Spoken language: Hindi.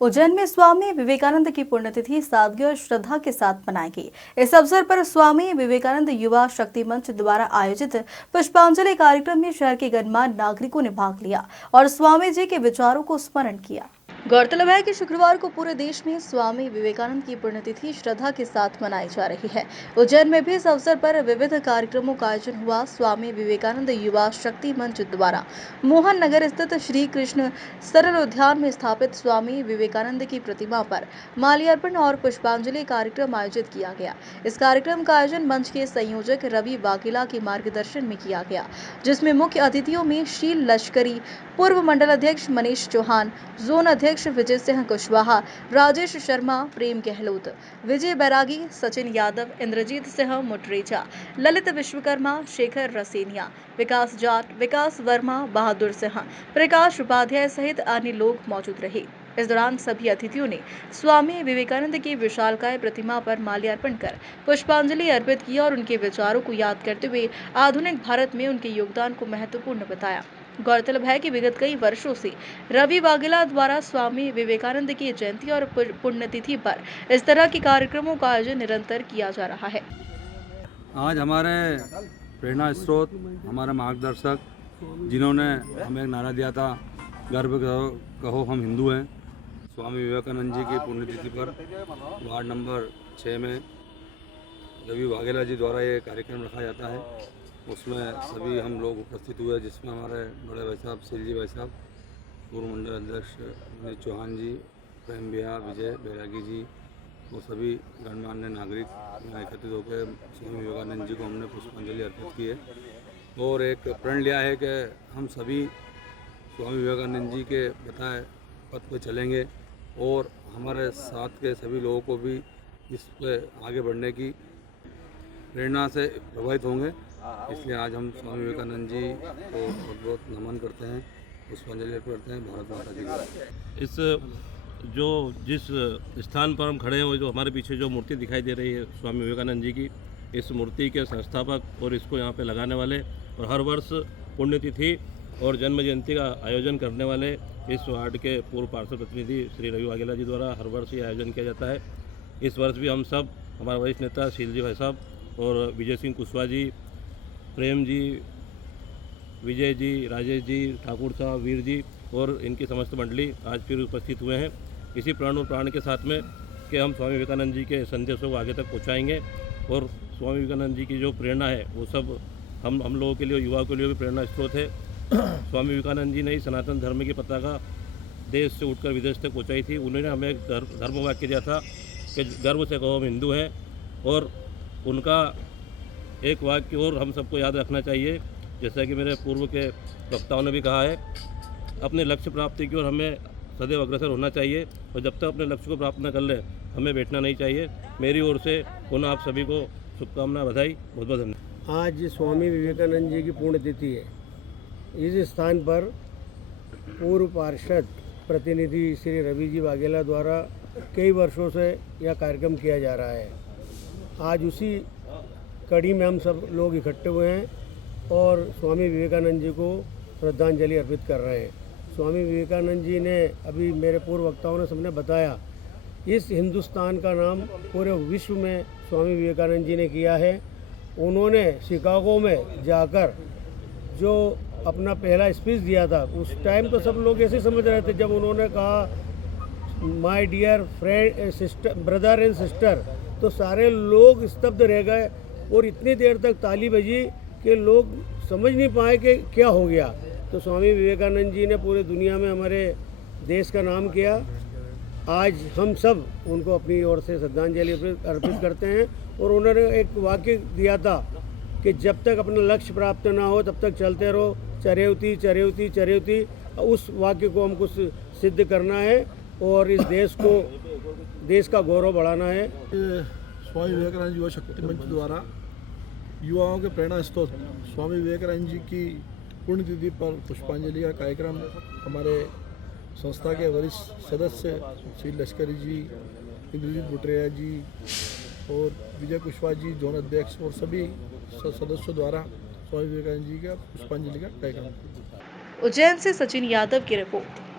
उज्जैन में स्वामी विवेकानंद की पुण्यतिथि सादगी और श्रद्धा के साथ मनाई गई। इस अवसर पर स्वामी विवेकानंद युवा शक्ति मंच द्वारा आयोजित पुष्पांजलि कार्यक्रम में शहर के गणमान्य नागरिकों ने भाग लिया और स्वामी जी के विचारों को स्मरण किया। गौरतलब है कि शुक्रवार को पूरे देश में स्वामी विवेकानंद की पुण्यतिथि श्रद्धा के साथ मनाई जा रही है। उज्जैन में भी इस अवसर पर विविध कार्यक्रमों का आयोजन हुआ। स्वामी विवेकानंद युवा शक्ति मंच द्वारा मोहन नगर स्थित श्री कृष्ण सरल उद्यान में स्थापित स्वामी विवेकानंद की प्रतिमा पर माल्यार्पण और पुष्पांजलि कार्यक्रम आयोजित किया गया। इस कार्यक्रम का आयोजन मंच के संयोजक रवि वाघेला के मार्गदर्शन में किया गया, जिसमें मुख्य अतिथियों में शील लश्करी, पूर्व मंडल अध्यक्ष मनीष चौहान, जोन अध्यक्ष विजय सिंह कुशवाहा, राजेश शर्मा, प्रेम गहलोत, विजय बैरागी, सचिन यादव, इंद्रजीत सिंह मुटरेजा, ललित विश्वकर्मा, शेखर रसेनिया, विकास जाट, विकास वर्मा, बहादुर सिंह, प्रकाश उपाध्याय सहित अन्य लोग मौजूद रहे। इस दौरान सभी अतिथियों ने स्वामी विवेकानंद की विशालकाय प्रतिमा पर माल्यार्पण कर पुष्पांजलि अर्पित की और उनके विचारों को याद करते हुए आधुनिक भारत में उनके योगदान को महत्वपूर्ण बताया। गौरतलब है कि विगत कई वर्षों से रवि वाघेला द्वारा स्वामी विवेकानंद की जयंती और पुण्यतिथि पर इस तरह के कार्यक्रमों का आयोजन निरंतर किया जा रहा है। आज हमारे प्रेरणा स्रोत, हमारे मार्गदर्शक, जिन्होंने हमें एक नारा दिया था, गर्व कहो हम हिंदू हैं, स्वामी विवेकानंद जी की पुण्यतिथि पर वार्ड नंबर 6 में रवि वाघेला जी द्वारा ये कार्यक्रम रखा जाता है। उसमें सभी हम लोग उपस्थित हुए, जिसमें हमारे बड़े भाई साहब सिलजी भाई साहब, पूर्व मंडल अध्यक्ष मनीष चौहान जी, प्रेम भैया, विजय बैरागी जी, वो सभी गणमान्य नागरिक एकत्रित होकर स्वामी विवेकानंद जी को हमने पुष्पांजलि अर्पित की है और एक प्रण लिया है कि हम सभी स्वामी विवेकानंद जी के बताए पथ पर चलेंगे और हमारे साथ के सभी लोगों को भी इस पर आगे बढ़ने की प्रेरणा से प्रभावित होंगे। इसलिए आज हम स्वामी विवेकानंद जी को बहुत बहुत नमन करते हैं, पुष्पांजलि अर्पित करते हैं। भारत माता की जय। जिस स्थान पर हम खड़े हैं, वो जो हमारे पीछे जो मूर्ति दिखाई दे रही है स्वामी विवेकानंद जी की, इस मूर्ति के संस्थापक और इसको यहाँ पे लगाने वाले और हर वर्ष पुण्यतिथि और जन्म जयंती का आयोजन करने वाले इस वार्ड के पूर्व पार्षद प्रतिनिधि श्री रवि वाघेला जी द्वारा हर वर्ष ये आयोजन किया जाता है। इस वर्ष भी हम सब, हमारे वरिष्ठ नेता शीलजी भाई साहब और विजय सिंह कुशवाहा जी, प्रेम जी, विजय जी, राजेश जी, ठाकुर साहब, वीर जी और इनकी समस्त मंडली आज फिर उपस्थित हुए हैं इसी प्रण और प्राण के साथ में कि हम स्वामी विवेकानंद जी के संदेशों को आगे तक पहुंचाएंगे और स्वामी विवेकानंद जी की जो प्रेरणा है वो सब हम लोगों के लिए, युवाओं के लिए भी प्रेरणा स्रोत है। स्वामी विवेकानंद जी ने ही सनातन धर्म की पताका देश से उठकर विदेश तक पहुँचाई थी। उन्होंने हमें एक धर्म वाक्य दिया था कि गर्व से कहो हम हिंदू हैं, और उनका एक वाक्य और हम सबको याद रखना चाहिए, जैसा कि मेरे पूर्व के वक्ताओं ने भी कहा है, अपने लक्ष्य प्राप्ति की ओर हमें सदैव अग्रसर होना चाहिए और जब तक अपने लक्ष्य को प्राप्त न कर ले हमें बैठना नहीं चाहिए। मेरी ओर से पुनः आप सभी को शुभकामना, बधाई, बहुत बहुत धन्यवाद। आज स्वामी विवेकानंद जी की पुण्यतिथि है। इस स्थान पर पूर्व पार्षद प्रतिनिधि श्री रवि जी वाघेला द्वारा कई वर्षों से यह कार्यक्रम किया जा रहा है। आज उसी कड़ी में हम सब लोग इकट्ठे हुए हैं और स्वामी विवेकानंद जी को श्रद्धांजलि अर्पित कर रहे हैं। स्वामी विवेकानंद जी ने, अभी मेरे पूर्व वक्ताओं ने सबने बताया, इस हिंदुस्तान का नाम पूरे विश्व में स्वामी विवेकानंद जी ने किया है। उन्होंने शिकागो में जाकर जो अपना पहला स्पीच दिया था, उस टाइम तो सब लोग ऐसे समझ रहे थे, जब उन्होंने कहा my dear friend, sister, brother and sister, तो सारे लोग स्तब्ध रह गए और इतनी देर तक ताली बजी कि लोग समझ नहीं पाए कि क्या हो गया। तो स्वामी विवेकानंद जी ने पूरी दुनिया में हमारे देश का नाम किया। आज हम सब उनको अपनी ओर से श्रद्धांजलि अर्पित करते हैं और उन्होंने एक वाक्य दिया था कि जब तक अपना लक्ष्य प्राप्त ना हो तब तक चलते रहो, चरेवती चरेवती चरेवती। उस वाक्य को हमको सिद्ध करना है और इस देश का गौरव बढ़ाना है। स्वामी विवेकानंद युवा शक्ति मंच द्वारा युवाओं के प्रेरणा स्रोत स्वामी विवेकानंद जी की पुण्यतिथि पर पुष्पांजलि का कार्यक्रम हमारे संस्था के वरिष्ठ सदस्य श्री लश्करी जी, इंद्रजीत बुटरेया जी और विजय कुशवाहा जी, जोन अध्यक्ष और सभी सदस्यों द्वारा स्वामी विवेकानंद जी का पुष्पांजलि का कार्यक्रम। उज्जैन से सचिन यादव की रिपोर्ट।